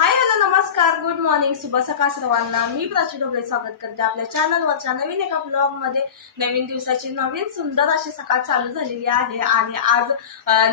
हाय hello नमस्कार. Good morning शुभ सकाळ सर्वांना. मी प्राची ढोबळे स्वागत करते आपल्या चॅनलवरच्या नवीन एका ब्लॉगमध्ये. नवीन दिवसाची नवीन सुंदर अशी सकाळ चालू झालेली आहे आणि आज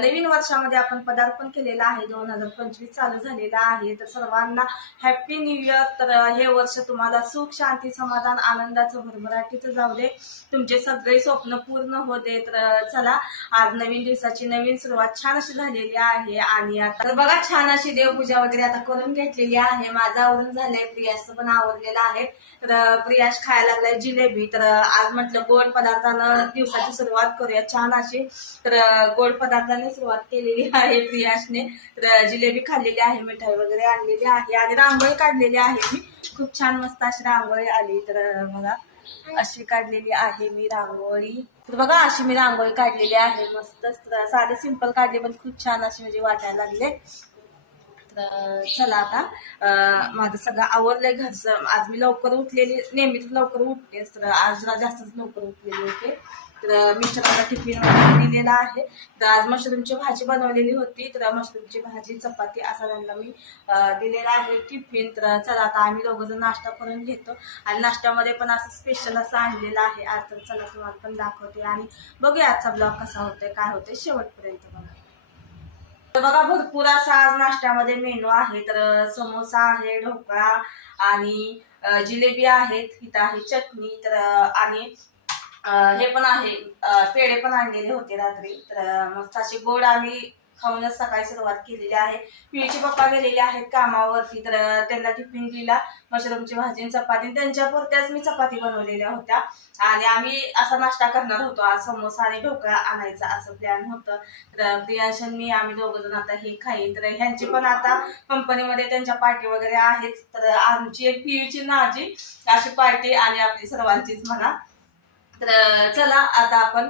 नवीन वर्षामध्ये आपण पदार्पण केलेलं आहे. दोन हजार पंचवीस चालू झालेलं आहे. तर सर्वांना हॅप्पी न्यू इयर तर हे वर्ष तुम्हाला सुख शांती समाधान आनंदाचं भरभराटीचं जाऊ दे. तुमचे सगळे स्वप्न पूर्ण होते तर चला आज नवीन दिवसाची नवीन सुरुवात छान अशी झालेली आहे. आणि आता बघा छान अशी देवपूजा वगैरे आता करून घेतलेली आहे. माझं आवडून झालंय. प्रियासचं पण आवडलेलं आहे. तर प्रियाश खायला लागलाय जिलेबी. तर आज म्हटलं गोड पदार्थानं दिवसाची सुरुवात करूया. छान अशी. तर गोड पदार्थाने सुरुवात केलेली आहे प्रियाशने. तर जिलेबी खाल्लेली आहे मिठाई वगैरे आणलेली आहे. आणि रांगोळी काढलेली आहे मी. खूप छान मस्त अशी रांगोळी आली. तर मला अशी काढलेली आहे मी रांगोळी. तर बघा अशी मी रांगोळी काढलेली आहे. मस्त साधे सिंपल काढली पण खूप छान अशी म्हणजे वाटायला लागले. चला आता. माझं सगळं आवरलंय घरचं. आज मी लवकर उठलेली नेहमीच लवकर उठतेच तर आज जरा जास्तच लवकर उठलेली होते. तर मिस्टरांना टिफिन वगैरे दिलेला आहे. तर आज मशरूमची भाजी बनवलेली होती. तर मशरूमची भाजी चपाती असा त्यांना मी दिलेला आहे टिफिन. तर चला आता आम्ही दोघं जण नाश्ता करून घेतो. आणि नाश्त्यामध्ये पण असं स्पेशल असं आणलेलं आहे. आज तर चला तुम्हाला पण दाखवते. आणि बघूया आजचा ब्लॉग कसा होतोय काय होतंय शेवटपर्यंत बघा. बघा भरपूर असा आज नाश्त्यामध्ये मेनू आहे. तर समोसा आहे ढोकळा आणि जिलेबी आहेत. इथं आहे चटणी. तर आणि हे पण आहे पेढे पण आणलेले होते रात्री. तर मस्त असे गोड आम्ही खाऊनच सकाळी सुरुवात केलेली आहे. पियूचे पप्पा गेलेले आहेत कामावरती. तर त्यांना टिफिन दिला मशरूमची भाजी आणि चपाती. त्यांच्या पुरत्याच मी चपाती बनवलेल्या होत्या. आणि आम्ही असा नाश्ता करणार होतो. आज समोसा आणि ढोकळा आणायचा असं प्लॅन होतं. तर प्रियांश मी आम्ही दोघं जण आता हे खाईन. तर ह्यांची पण आता कंपनीमध्ये त्यांच्या पार्टी वगैरे आहेच. तर आमची एक पियूची नाजी अशी पार्टी आणि आपली सर्वांचीच म्हणा. तर चला आता आपण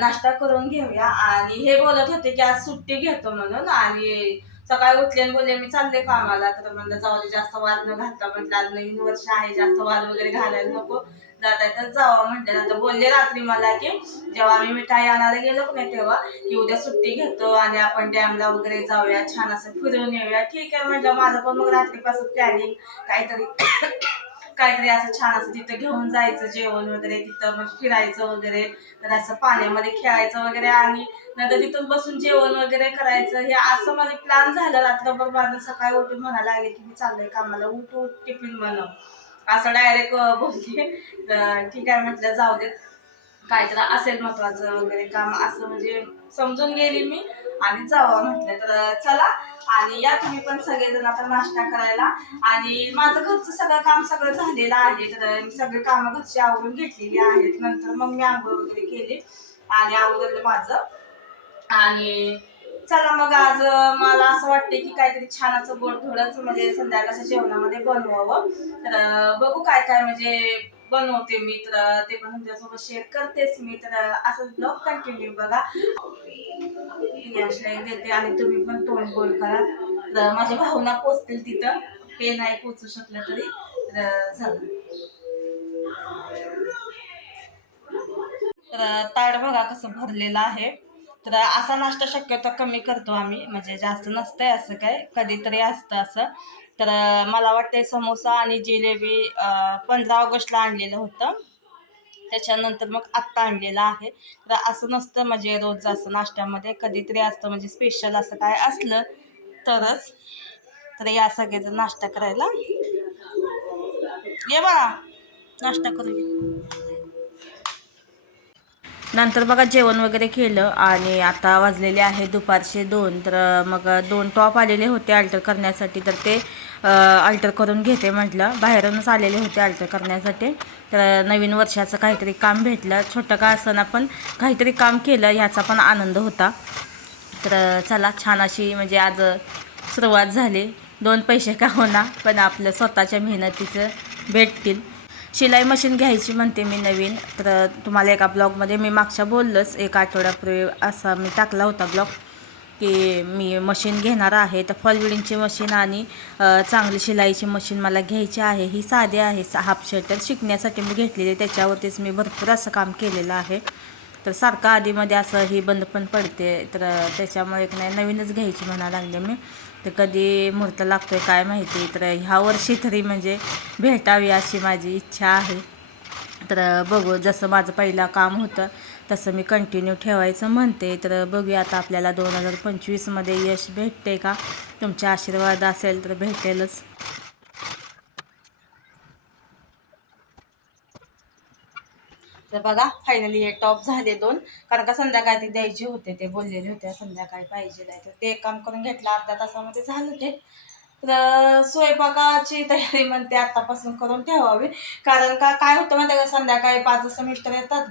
नाश्ता करून घेऊया. आणि हे बोलत होते की आज सुट्टी घेतो म्हणून. आणि सकाळी उठले आणि बोलले मी चालले कामाला. तर म्हणलं जाऊ दे जास्त वाद न घालता. म्हटलं आज नवीन वर्ष आहे जास्त वाद वगैरे घालायला नको. जाता तर जावं म्हटलं. नंतर बोलले रात्री मला की जेव्हा आम्ही मिठाई आणायला गेलो की नाही तेव्हा की उद्या सुट्टी घेतो आणि आपण डॅमला वगैरे जाऊया छान असं फिरून येऊया. ठीक आहे म्हटलं. माझं पण मग रात्रीपासून प्लॅनिंग काहीतरी काहीतरी असं छान असं तिथं घेऊन जायचं जेवण वगैरे तिथं मग फिरायचं वगैरे तर असं पाण्यामध्ये खेळायचं वगैरे आणि नंतर तिथून बसून जेवण वगैरे करायचं. हे असं माझे प्लॅन झालं रात्रभर. माझं सकाळी उठून म्हणायला लागले की मी चाललंय कामाला. उठ उठ टिफिन बनव. असं डायरेक्ट बोलले. ठीक आहे म्हटलं जाऊ देत काहीतरी असेल महत्वाचं वगैरे काम. असं म्हणजे समजून गेली मी. आणि जावं म्हटलं तर चला. आणि या तुम्ही पण सगळेजण आता नाश्ता करायला. आणि माझं घरचं सगळं काम सगळं झालेलं आहे. तर मी सगळे कामं घरची आवरून घेतलेली आहेत. नंतर मग मी आंघोळ वगैरे केली. आणि आवडलं माझं. आणि चला मग आज मला असं वाटते की काहीतरी छान असं गोड थोडंच म्हणजे संध्याकाळच्या जेवणामध्ये बनवावं. तर बघू काय काय म्हणजे बनवते मी तर ते पण तुमच्यासोबत शेअर करतेच मी तर असंच ब्लॉग कंटिन्यू बघा. यशला देते आणि तुम्ही पण तोंड बोल करा. तर माझ्या भावना पोचतील तिथं. ते नाही पोचू शकलं तरी. तर झालं तर ताड बघा कसं भरलेलं आहे. तर असा नाश्ता शक्यतो कमी करतो आम्ही. म्हणजे जास्त नसतंय असं काय कधीतरी असतं असं. तर मला वाटतंय समोसा आणि जिलेबी पंधरा ऑगस्टला आणलेलं होतं. त्याच्यानंतर मग आत्ता आणलेलं आहे. तर असं नसतं म्हणजे रोज असं नाश्त्यामध्ये कधीतरी असतं म्हणजे स्पेशल असं काय असलं तरच. तर या सगळेजण नाश्ता करायला. ये बा नाश्ता करूया नंतर बघा जेवण वगैरे केलं आणि आता वाजलेले आहे दुपारचे दोन. तर मग दोन टॉप आलेले होते अल्टर करण्यासाठी तर ते अल्टर करून घेते म्हटलं. बाहेरूनच आलेले होते अल्टर करण्यासाठी. तर नवीन वर्षाचं काहीतरी काम भेटलं. छोटं का असताना पण काहीतरी काम केलं ह्याचा पण आनंद होता. तर चला छान अशी म्हणजे आज सुरुवात झाली. दोन पैसे का होणार पण आपलं स्वतःच्या मेहनतीचं भेटतील. शिलाई मशीन घ्यायची म्हणते मी नवीन. तर तुम्हाला एका ब्लॉगमध्ये मी मागच्या बोललंच एक आठवड्यापूर्वी असा मी टाकला होता ब्लॉग की मी मशीन घेणार आहे. तर फॉलविडिंगची मशीन आणि चांगली शिलाईची मशीन मला घ्यायची आहे. ही साधी आहे हाफ शर्टर शिकण्यासाठी मी घेतलेली आहे. त्याच्यावरतीच मी भरपूर असं काम केलेलं आहे. तर सारखं आधीमध्ये असं ही बंद पण पडते. तर त्याच्यामुळे एक नाही नवीनच घ्यायची म्हणा लागले मी. तर कधी मुहूर्त आहे काय माहिती. तर ह्या वर्षी तरी म्हणजे भेटावी अशी माझी इच्छा आहे. तर बघू जसं माझं पहिलं काम होतं तसं मी कंटिन्यू ठेवायचं म्हणते. तर बघूया आता आपल्याला दोन हजार पंचवीसमध्ये यश भेटते का? तुमचे आशीर्वाद असेल तर भेटेलच. तर बघा फायनली हे टॉप झाले दोन. कारण का संध्याकाळी द्यायचे होते ते बोललेले होते संध्याकाळी पाहिजे नाही. तर ते एक काम करून घेतलं अर्ध्या तासामध्ये झालं ते. तर स्वयंपाकाची तयारी म्हणते आत्तापासून करून ठेवावी. कारण का काय होतं माहिती का संध्याकाळी पाच सेमिस्टर मिस्टर येतात.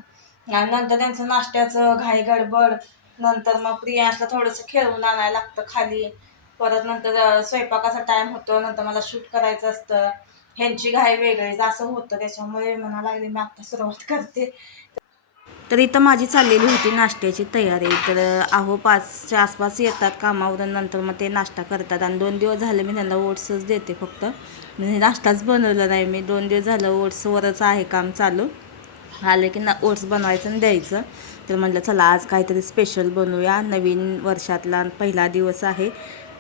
आणि नंतर त्यांचं नाश्त्याचं घाई गडबड. नंतर मग प्रियांशला थोडंसं खेळवून आणायला लागतं खाली. परत नंतर स्वयंपाकाचा टाईम होतो. नंतर मला शूट करायचं असतं. ह्यांची घाई वेगळीच असं होतं त्याच्यामुळे म्हणा लागले मी आत्ता सुरुवात करते. तर इथं माझी चाललेली होती नाश्त्याची तयारी. तर अहो पाचच्या आसपास येतात कामावरून नंतर मग ते नाश्ता करतात. आणि दोन दिवस झाले मी त्यांना ओट्सच देते फक्त. म्हणजे नाश्ताच बनवला नाही मी. दोन दिवस झालं ओट्सवरच आहे काम चालू. आले की ना ओट्स बनवायचं आणि द्यायचं. तर म्हटलं चला आज काहीतरी स्पेशल बनवूया. नवीन वर्षातला पहिला दिवस आहे.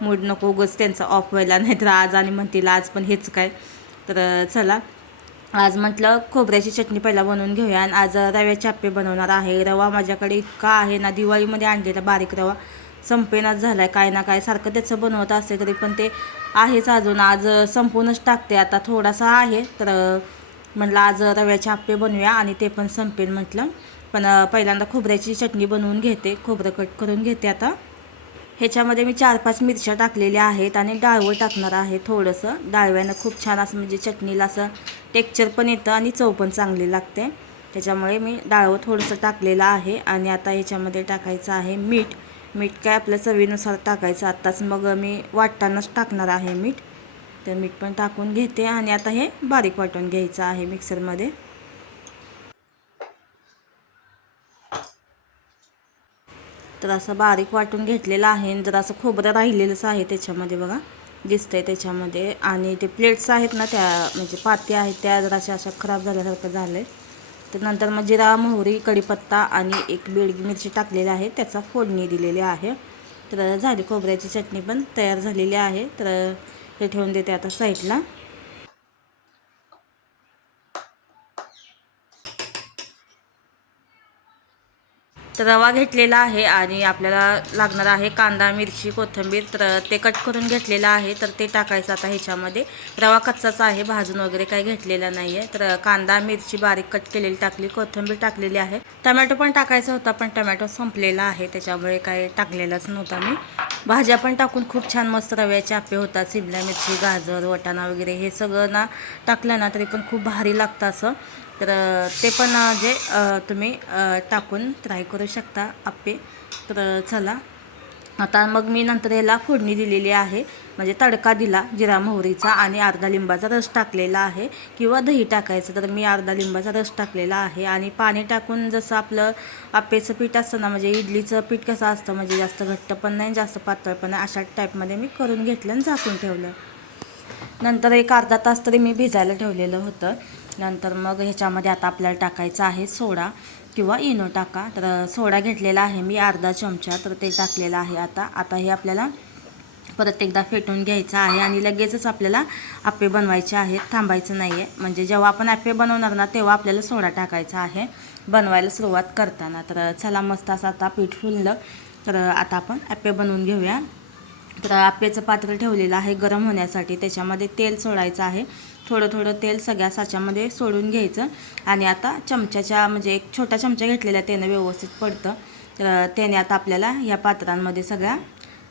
मूड नको उगच त्यांचा ऑफ व्हायला. नाही तर आज आणि म्हणतील आज पण हेच काय. तर चला. आज म्हटलं खोबऱ्याची चटणी पहिला बनवून घेऊया आणि आज रव्याचे आप्पे बनवणार आहे. रवा माझ्याकडे इतका आहे ना दिवाळीमध्ये आणलेला बारीक रवा संपेनाच झाला आहे काय ना काय सारखं त्याचं बनवत असते तरी पण ते आहेच अजून. आज संपूनच टाकते. आता थोडासा आहे. तर म्हटलं आज रव्याचे आप्पे बनवूया आणि ते पण संपेल म्हटलं. पण पहिल्यांदा खोबऱ्याची चटणी बनवून घेते. खोबरं कट करून घेते आता. ह्याच्यामध्ये मी चार पाच मिरच्या टाकलेल्या आहेत आणि डाळवं टाकणार आहे थोडंसं. डाळव्यानं खूप छान असं म्हणजे चटणीला असं टेक्चर पण येतं आणि चव पण चांगली लागते. त्याच्यामुळे मी डाळवं थोडंसं टाकलेलं आहे आणि आता ह्याच्यामध्ये टाकायचं आहे मीठ. मीठ काय आपल्या चवीनुसार टाकायचं. आत्ताच मग मी वाटतानाच टाकणार आहे मीठ. तर मीठ पण टाकून घेते आणि आता हे बारीक वाटून घ्यायचं आहे मिक्सरमध्ये. तर असं बारीक वाटून घेतलेलं आहे आणि जर असं खोबरं राहिलेलंच आहे त्याच्यामध्ये बघा. दिसतंय त्याच्यामध्ये. आणि ते प्लेट्स आहेत ना त्या म्हणजे पात्या आहेत त्या जराशा अशा खराब झाल्यासारखं झालं आहे तर नंतर मग जिरा मोहरी कढीपत्ता आणि एक बेडगी मिरची टाकलेली आहे. त्याचा फोडणी दिलेली आहे. तर झाली खोबऱ्याची चटणी पण तयार झालेली आहे. तर हे ठेवून देते आता साईडला रवा घेतलेला आहे आणि आपल्याला लागणार आहे कांदा मिरची कोथिंबीर. तर ते कट करून घेतलेलं आहे. तर ते टाकायचं आता ह्याच्यामध्ये. रवा कच्चाचा आहे. भाजून वगैरे काही घेतलेला नाही आहे तर कांदा मिरची बारीक कट केलेली टाकली. कोथिंबीर टाकलेली आहे. टमॅटो पण टाकायचा होता पण टमॅटो संपलेला आहे. त्याच्यामुळे काही टाकलेलाच नव्हता मी. भाज्या पण टाकून खूप छान मस्त रव्याचे आप्पे होतात सिमला मिरची गाजर वटाणा वगैरे हे सगळं ना टाकलं ना तरी पण खूप भारी लागतं असं. तर ते पण जे तुम्ही टाकून ट्राय करू शकता आप्पे. तर चला. आता मग मी नंतर याला फोडणी दिलेली आहे. म्हणजे तडका दिला जिरा मोहरीचा आणि अर्धा लिंबाचा रस टाकलेला आहे. किंवा दही टाकायचं तर मी अर्धा लिंबाचा रस टाकलेला आहे. आणि पाणी टाकून जसं आपलं आपेचं पीठ असतं ना म्हणजे इडलीचं पीठ कसं असतं म्हणजे जास्त घट्ट पण नाही जास्त पातळ पण नाही अशा टाईपमध्ये मी करून घेतलं आणि झाकून ठेवलं. नंतर एक अर्धा तास तरी मी भिजायला ठेवलेलं होतं. नंतर मग ह्याच्यामध्ये आता आपल्याला टाकायचं आहे सोडा. किंवा इनो टाका. तर सोडा घेतलेला आहे मी अर्धा चमचा तर ते टाकलेलं आहे आता. आता हे आपल्याला परत एकदा फेटून घ्यायचं आहे आणि लगेचच आपल्याला आप्पे बनवायचे आहेत. थांबायचं नाही आहे म्हणजे जेव्हा आपण आप्पे बनवणार ना तेव्हा आपल्याला सोडा टाकायचा आहे बनवायला सुरुवात करताना. तर चला मस्त असं आता पीठ फुललं. तर आता आपण आप्पे बनवून घेऊया. तर आप्याचं पात्र ठेवलेलं आहे गरम होण्यासाठी. त्याच्यामध्ये तेल सोडायचं आहे. थोडं थोडं तेल सगळ्या साच्यामध्ये सोडून घ्यायचं. आणि आता चमच्याच्या म्हणजे एक छोटा चमचा घेतलेला त्यानं व्यवस्थित पडतं. तर त्याने आता आपल्याला ह्या पात्रांमध्ये सगळ्या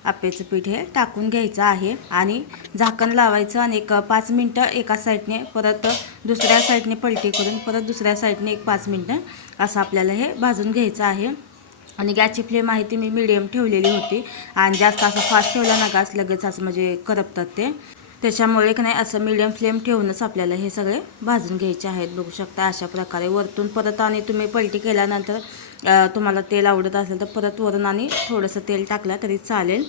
आप्याचं पीठ हे टाकून घ्यायचं आहे. आणि झाकण लावायचं आणि एक पाच मिनटं एका साईडने परत दुसऱ्या साईडने पलटी करून परत दुसऱ्या साईडने एक पाच मिनटं असं आपल्याला हे भाजून घ्यायचं आहे. आणि गॅसची फ्लेम आहे ती मी मिडियम ठेवलेली होती. आणि जास्त असं फास्ट ठेवला नका असं लगेच असं म्हणजे करपतात ते. त्याच्यामुळे की नाही असं मिडियम फ्लेम ठेवूनच आपल्याला हे सगळे भाजून घ्यायचे आहेत. बघू शकता अशा प्रकारे वरतून परत आणि तुम्ही पलटी केल्यानंतर तुम्हाला तेल आवडत असेल तर परत वरून आणि थोडंसं तेल टाकलं तरी चालेल.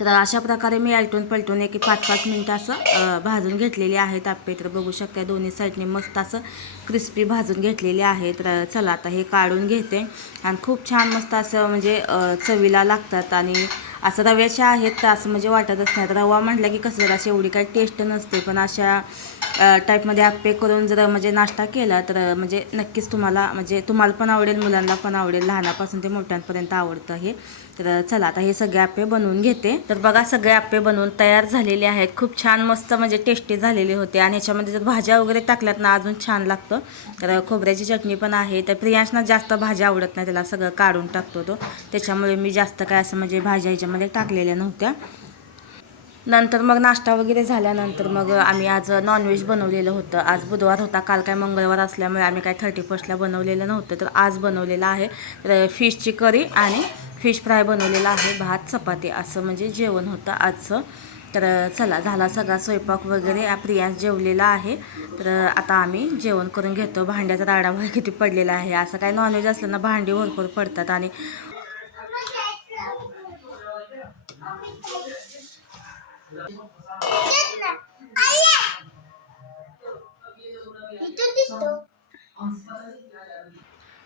तर अशा प्रकारे मी आलटून पलटून एक पाच पाच मिनटं असं भाजून घेतलेले आहेत आप्पे. तर बघू शकता दोन्ही साईडने मस्त असं क्रिस्पी भाजून घेतलेले आहे. तर चला आता हे काढून घेते. आणि खूप छान मस्त असं म्हणजे चवीला लागतात आणि असं रव्याच्या आहेत तर असं म्हणजे वाटतच नाही. रवा म्हटलं की कसं जरा अशी एवढी काही टेस्ट नसते पण अशा टाईपमध्ये आप्पे करून जर म्हणजे नाश्ता केला तर म्हणजे नक्कीच तुम्हाला म्हणजे तुम्हाला पण आवडेल मुलांना पण आवडेल लहानापासून ते मोठ्यांपर्यंत आवडतं हे. तर चला आता हे सगळे आप्पे बनवून घेते. तर बघा सगळे आप्पे बनवून तयार झालेले आहेत. खूप छान मस्त म्हणजे टेस्टी झालेले होते. आणि ह्याच्यामध्ये जर भाज्या वगैरे टाकल्यात ना अजून छान लागतं. तर खोबऱ्याची चटणी पण आहे. तर प्रियांशना जास्त भाज्या आवडत नाही त्याला सगळं काढून टाकतो तो. त्याच्यामुळे मी जास्त काय असं म्हणजे भाज्या ह्याच्यामध्ये टाकलेल्या नव्हत्या. नंतर मग नाश्ता वगैरे झाल्यानंतर मग आम्ही आज नॉनव्हेज बनवलेलं होतं. आज बुधवार होता काल काय मंगळवार असल्यामुळे आम्ही काय थर्टी फर्स्टला बनवलेलं नव्हतं. तर आज बनवलेलं आहे. तर फिशची करी आणि फिश फ्राय बनवलेला आहे भात चपाती असं म्हणजे जेवण होतं आजचं. तर चला झाला सगळा स्वयंपाक वगैरे. प्रियास जेवलेला आहे. तर आता आम्ही जेवण करून घेतो. भांड्याचा राडा वगैरे किती पडलेला आहे. असं काय नॉनव्हेज असलं ना भांडी भरपूर पडतात आणि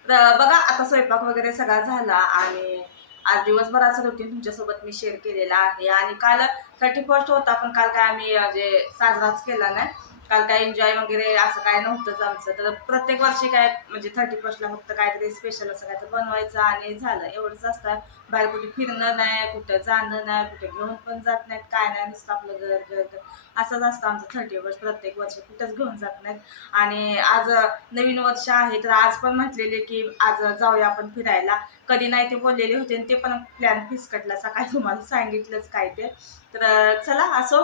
तर बघा आता स्वयंपाक वगैरे सगळा झाला आणि आज दिवसभराचं रुटीन तुमच्यासोबत मी शेअर केलेला आहे. आणि काल थर्टी फर्स्ट होता पण काल काय आम्ही म्हणजे साजराच केला नाही. काल काय एन्जॉय वगैरे असं काय नव्हतंच आमचं. तर प्रत्येक वर्षी काय म्हणजे थर्टी फर्स्टला फक्त काहीतरी स्पेशल असं काय तर बनवायचं आणि झालं. एवढंच असतं. बाहेर कुठे फिरणं नाही कुठं जाणं नाही कुठे घेऊन पण जात नाहीत काय नाही नुसतं आपलं घर घर घर. असंच असतं आमचं थर्टी वर्ष प्रत्येक वर्षी. कुठंच घेऊन जात नाहीत. आणि आज नवीन वर्ष आहे तर आज पण म्हटलेले की आज जाऊया आपण फिरायला. कधी नाही ते बोललेले होते आणि ते पण प्लॅन फिसकटला सकाळी तुम्हाला सांगितलंच काय ते. तर चला असो.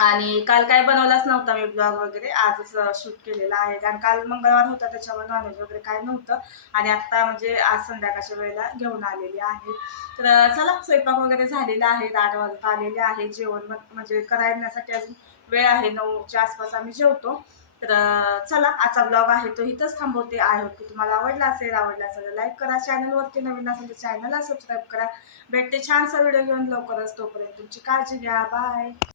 आणि काल काय बनवलाच नव्हता मी ब्लॉग वगैरे. आजच शूट केलेला आहे. कारण काल मंगळवार होता त्याच्यावर नॉनव्हेज वगैरे काय नव्हतं. आणि आत्ता म्हणजे आज संध्याकाळच्या वेळेला घेऊन आलेली आहे. तर चला स्वयंपाक वगैरे झालेला आहे. आठ वाजता आलेले आहे. जेवण म्हणजे करायण्यासाठी अजून वेळ आहे. नऊच्या आसपास आम्ही जेवतो. तर चला आजचा ब्लॉग आहे तो इथंच थांबवते. आय होप की तुम्हाला आवडला असेल. आवडला असेल लाईक करा. चॅनलवरती नवीन असेल तर चॅनलला सबस्क्राईब करा. भेटते छानसा व्हिडिओ घेऊन लवकरच. तोपर्यंत तुमची काळजी घ्या. बाय